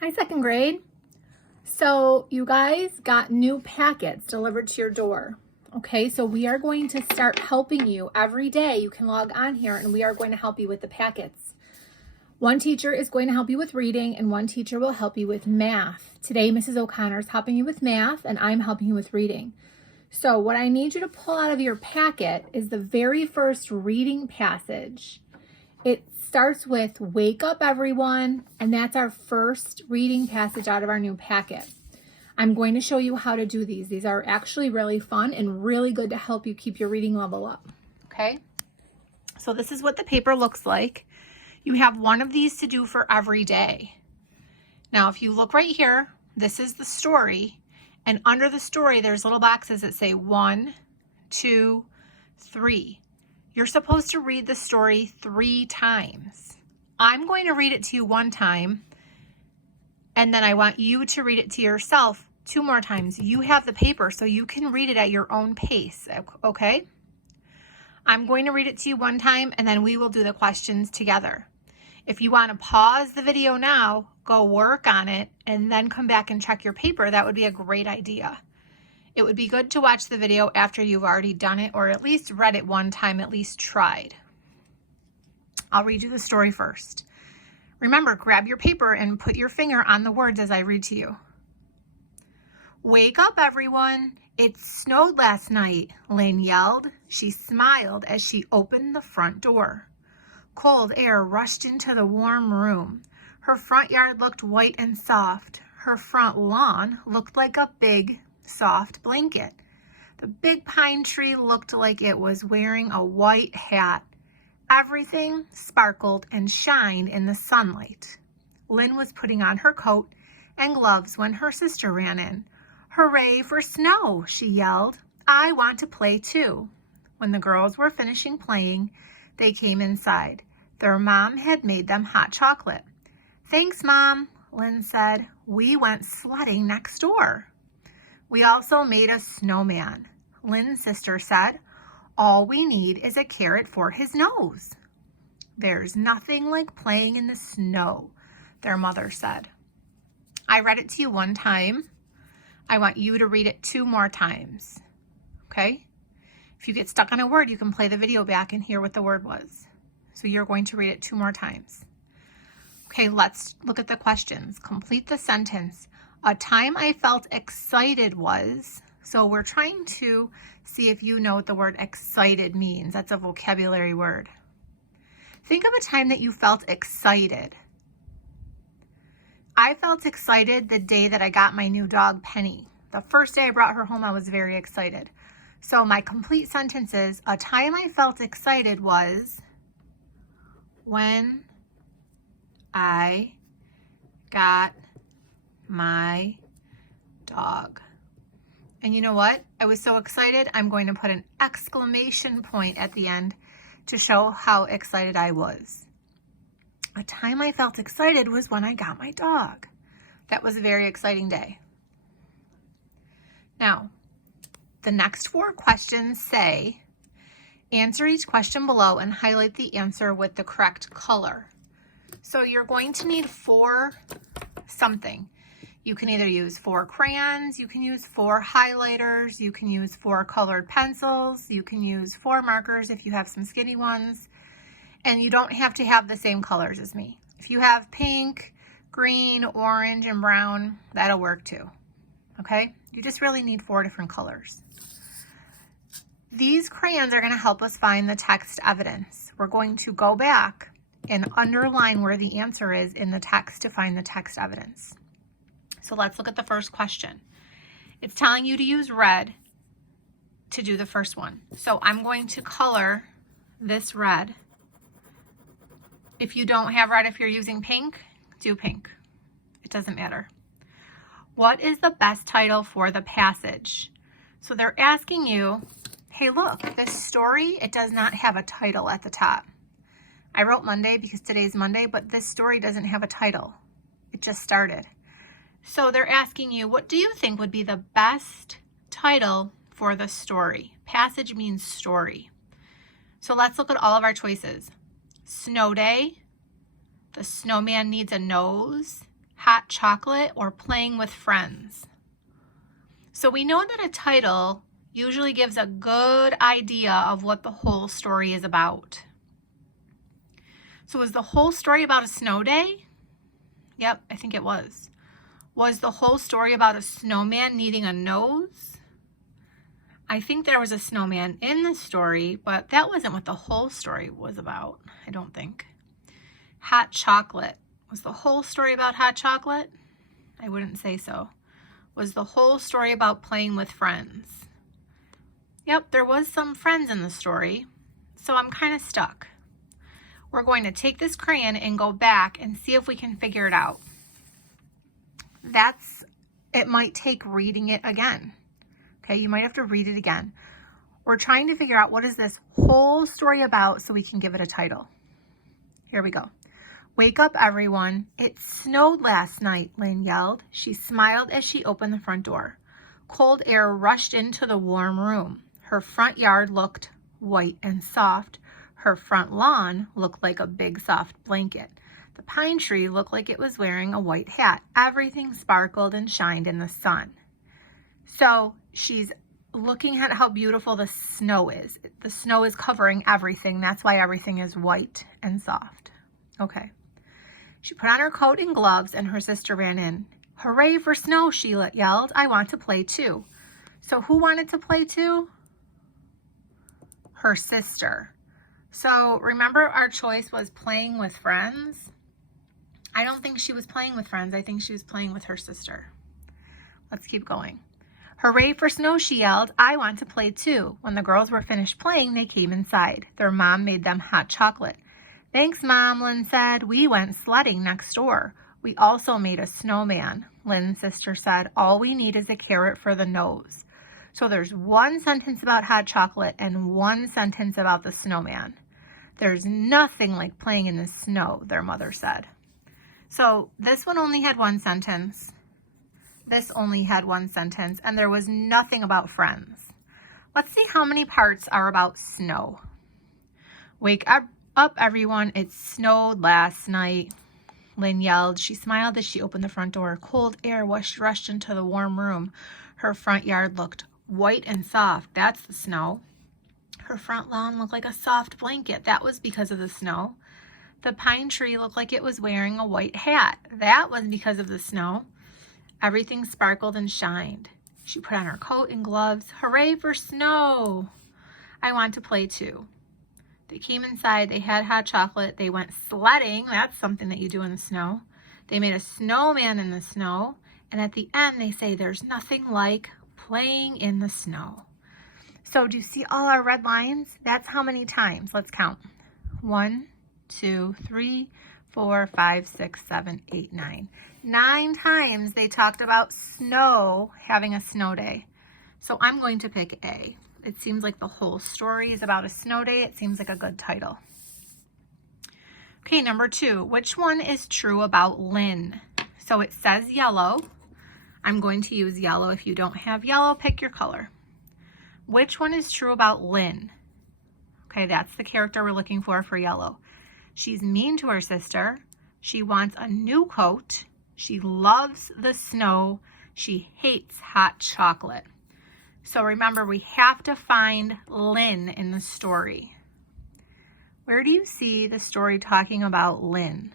Hi, second grade. So you guys got new packets delivered to your door. Okay, so we are going to start helping you every day. You can log on here and we are going to help you with the packets. One teacher is going to help you with reading and one teacher will help you with math. Today, Mrs. O'Connor is helping you with math and I'm helping you with reading. So what I need you to pull out of your packet is the very first reading passage. It starts with "Wake up, everyone," and that's our first reading passage out of our new packet. I'm going to show you how to do these. These are actually really fun and really good to help you keep your reading level up. Okay, so this is what the paper looks like. You have one of these to do for every day. Now, if you look right here, this is the story, and under the story, there's little boxes that say 1, 2, 3. You're supposed to read the story 3 times. I'm going to read it to you 1 time, and then I want you to read it to yourself 2 more times. You have the paper, so you can read it at your own pace, okay? I'm going to read it to you 1 time, and then we will do the questions together. If you want to pause the video now, go work on it, and then come back and check your paper, that would be a great idea. It would be good to watch the video after you've already done it or at least read it 1 time, at least tried. I'll read you the story first. Remember, grab your paper and put your finger on the words as I read to you. "Wake up, everyone. It snowed last night," Lynn yelled. She smiled as she opened the front door. Cold air rushed into the warm room. Her front yard looked white and soft. Her front lawn looked like a big, soft blanket. The big pine tree looked like it was wearing a white hat. Everything sparkled and shined in the sunlight. Lynn was putting on her coat and gloves when her sister ran in. "Hooray for snow," she yelled. "I want to play too." When the girls were finishing playing, they came inside. Their mom had made them hot chocolate. "Thanks, Mom," Lynn said. "We went sledding next door." "We also made a snowman," Lynn's sister said. "All we need is a carrot for his nose." "There's nothing like playing in the snow," their mother said. I read it to you 1 time. I want you to read it 2 more times, okay? If you get stuck on a word, you can play the video back and hear what the word was. So you're going to read it 2 more times. Okay, let's look at the questions. Complete the sentence. "A time I felt excited was," so we're trying to see if you know what the word excited means. That's a vocabulary word. Think of a time that you felt excited. I felt excited the day that I got my new dog, Penny. The first day I brought her home, I was very excited. So my complete sentence is, "A time I felt excited was when I got my dog." And you know what? I was so excited, I'm going to put an exclamation point at the end to show how excited I was. A time I felt excited was when I got my dog. That was a very exciting day. Now, the next 4 questions say, answer each question below and highlight the answer with the correct color. So you're going to need 4 something. You can either use 4 crayons, you can use 4 highlighters, you can use 4 colored pencils, you can use 4 markers if you have some skinny ones, and you don't have to have the same colors as me. If you have pink, green, orange, and brown, that'll work too, okay? You just really need 4 different colors. These crayons are going to help us find the text evidence. We're going to go back and underline where the answer is in the text to find the text evidence. So let's look at the first question. It's telling you to use red to do the first one. So I'm going to color this red. If you don't have red, if you're using pink, do pink. It doesn't matter. What is the best title for the passage? So they're asking you, hey, look, this story, it does not have a title at the top. I wrote Monday because today's Monday, but this story doesn't have a title. It just started. So they're asking you, what do you think would be the best title for the story? Passage means story. So let's look at all of our choices. Snow day, the snowman needs a nose, hot chocolate or playing with friends? So we know that a title usually gives a good idea of what the whole story is about. So was the whole story about a snow day? Yep, I think it was. Was the whole story about a snowman needing a nose? I think there was a snowman in the story, but that wasn't what the whole story was about, I don't think. Hot chocolate. Was the whole story about hot chocolate? I wouldn't say so. Was the whole story about playing with friends? Yep, there was some friends in the story, so I'm kind of stuck. We're going to take this crayon and go back and see if we can figure it out. It might take reading it again. Okay, you might have to read it again. We're trying to figure out what is this whole story about so we can give it a title. Here we go. Wake up, everyone. It snowed last night, Lynn yelled. She smiled as she opened the front door. Cold air rushed into the warm room. Her front yard looked white and soft. Her front lawn looked like a big soft blanket. The pine tree looked like it was wearing a white hat. Everything sparkled and shined in the sun. So she's looking at how beautiful the snow is. The snow is covering everything. That's why everything is white and soft. Okay. She put on her coat and gloves and her sister ran in. Hooray for snow, she yelled. I want to play too. So who wanted to play too? Her sister. So remember our choice was playing with friends? I don't think she was playing with friends. I think she was playing with her sister. Let's keep going. Hooray for snow, she yelled. I want to play too. When the girls were finished playing, they came inside. Their mom made them hot chocolate. Thanks, Mom, Lynn said. We went sledding next door. We also made a snowman, Lynn's sister said. All we need is a carrot for the nose. So there's one sentence about hot chocolate and one sentence about the snowman. There's nothing like playing in the snow, their mother said. So this one only had one sentence. This only had one sentence, and there was nothing about friends. Let's see how many parts are about snow. Wake up, everyone. It snowed last night, Lynn yelled. She smiled as she opened the front door. Cold air rushed into the warm room. Her front yard looked white and soft. That's the snow. Her front lawn looked like a soft blanket. That was because of the snow. The pine tree looked like it was wearing a white hat. That was because of the snow. Everything sparkled and shined. She put on her coat and gloves. Hooray for snow! I want to play too. They came inside. They had hot chocolate. They went sledding. That's something that you do in the snow. They made a snowman in the snow. And at the end, they say there's nothing like playing in the snow. So do you see all our red lines? That's how many times. Let's count. 1, 2, 3, 4, 5, 6, 7, 8, 9. 9 times they talked about snow, having a snow day. So I'm going to pick A. It seems like the whole story is about a snow day. It seems like a good title. Okay, number 2. Which one is true about Lynn? So it says yellow. I'm going to use yellow. If you don't have yellow, pick your color. Which one is true about Lynn? Okay, that's the character we're looking for yellow. She's mean to her sister. She wants a new coat. She loves the snow. She hates hot chocolate. So remember, we have to find Lynn in the story. Where do you see the story talking about Lynn?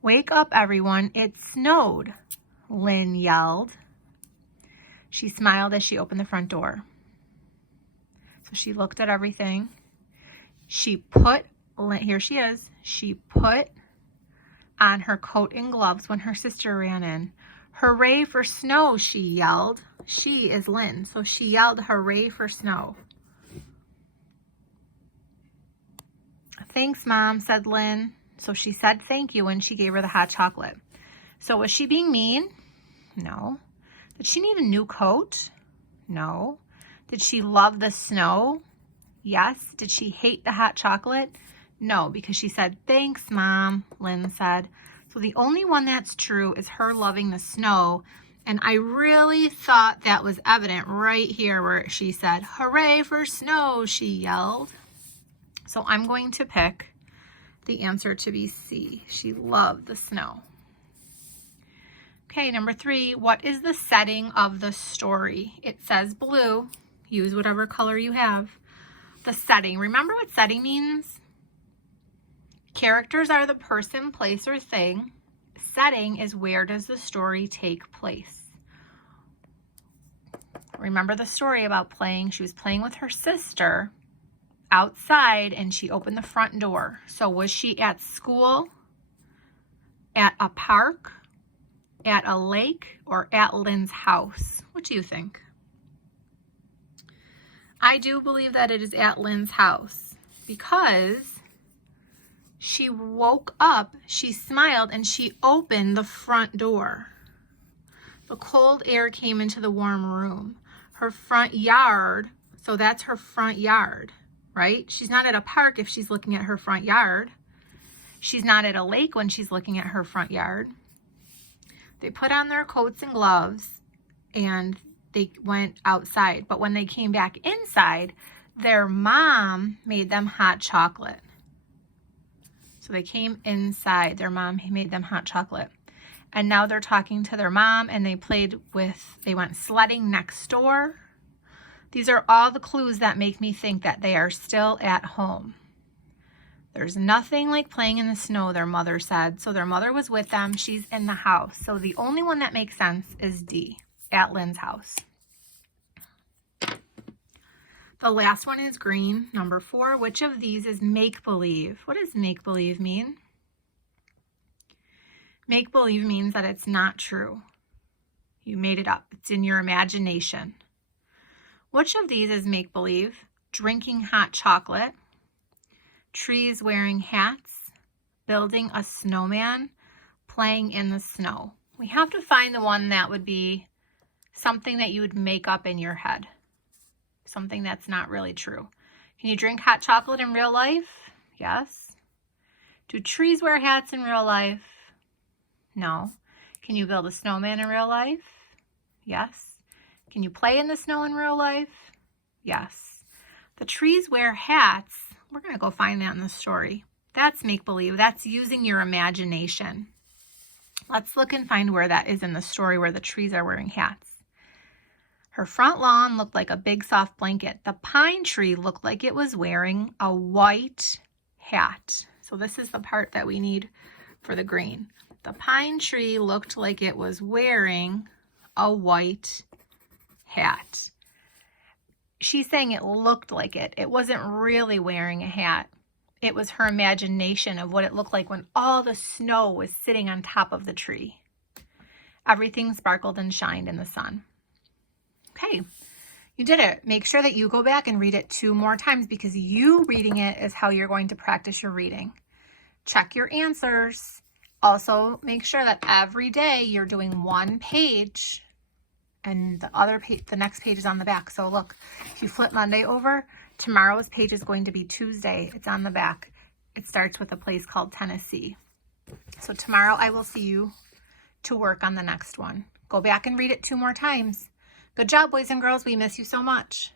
Wake up, everyone. It snowed, Lynn yelled. She smiled as she opened the front door. So she looked at everything. Here she is. She put on her coat and gloves when her sister ran in. Hooray for snow, she yelled. She is Lynn, so she yelled, hooray for snow. Thanks, Mom, said Lynn. So she said thank you when she gave her the hot chocolate. So was she being mean? No. Did she need a new coat? No. Did she love the snow? Yes. Did she hate the hot chocolate? No, because she said, thanks, Mom, Lynn said. So the only one that's true is her loving the snow. And I really thought that was evident right here where she said, hooray for snow, she yelled. So I'm going to pick the answer to be C. She loved the snow. Okay, number 3, what is the setting of the story? It says blue. Use whatever color you have. The setting. Remember what setting means? Characters are the person, place, or thing. Setting is where does the story take place. Remember the story about playing. She was playing with her sister outside and she opened the front door. So was she at school, at a park, at a lake, or at Lynn's house? What do you think? I do believe that it is at Lynn's house because she woke up, she smiled, and she opened the front door. The cold air came into the warm room. Her front yard, so that's her front yard, right? She's not at a park if she's looking at her front yard. She's not at a lake when she's looking at her front yard. They put on their coats and gloves and they went outside. But when they came back inside, their mom made them hot chocolate. So they came inside. Their mom made them hot chocolate. And now they're talking to their mom and they went sledding next door. These are all the clues that make me think that they are still at home. There's nothing like playing in the snow, their mother said. So their mother was with them. She's in the house. So the only one that makes sense is D, at Lynn's house. The last one is green, number 4. Which of these is make-believe? What does make-believe mean? Make-believe means that it's not true. You made it up. It's in your imagination. Which of these is make-believe? Drinking hot chocolate, trees wearing hats, building a snowman, playing in the snow. We have to find the one that would be something that you would make up in your head. Something that's not really true. Can you drink hot chocolate in real life? Yes. Do trees wear hats in real life? No. Can you build a snowman in real life? Yes. Can you play in the snow in real life? Yes. The trees wear hats. We're going to go find that in the story. That's make-believe. That's using your imagination. Let's look and find where that is in the story where the trees are wearing hats. Her front lawn looked like a big soft blanket. The pine tree looked like it was wearing a white hat. So this is the part that we need for the green. The pine tree looked like it was wearing a white hat. She's saying it looked like it. It wasn't really wearing a hat. It was her imagination of what it looked like when all the snow was sitting on top of the tree. Everything sparkled and shined in the sun. Okay, you did it. Make sure that you go back and read it 2 more times because you reading it is how you're going to practice your reading. Check your answers. Also, make sure that every day you're doing 1 page and the next page is on the back. So look, if you flip Monday over, tomorrow's page is going to be Tuesday. It's on the back. It starts with a place called Tennessee. So tomorrow I will see you to work on the next one. Go back and read it 2 more times. Good job, boys and girls. We miss you so much.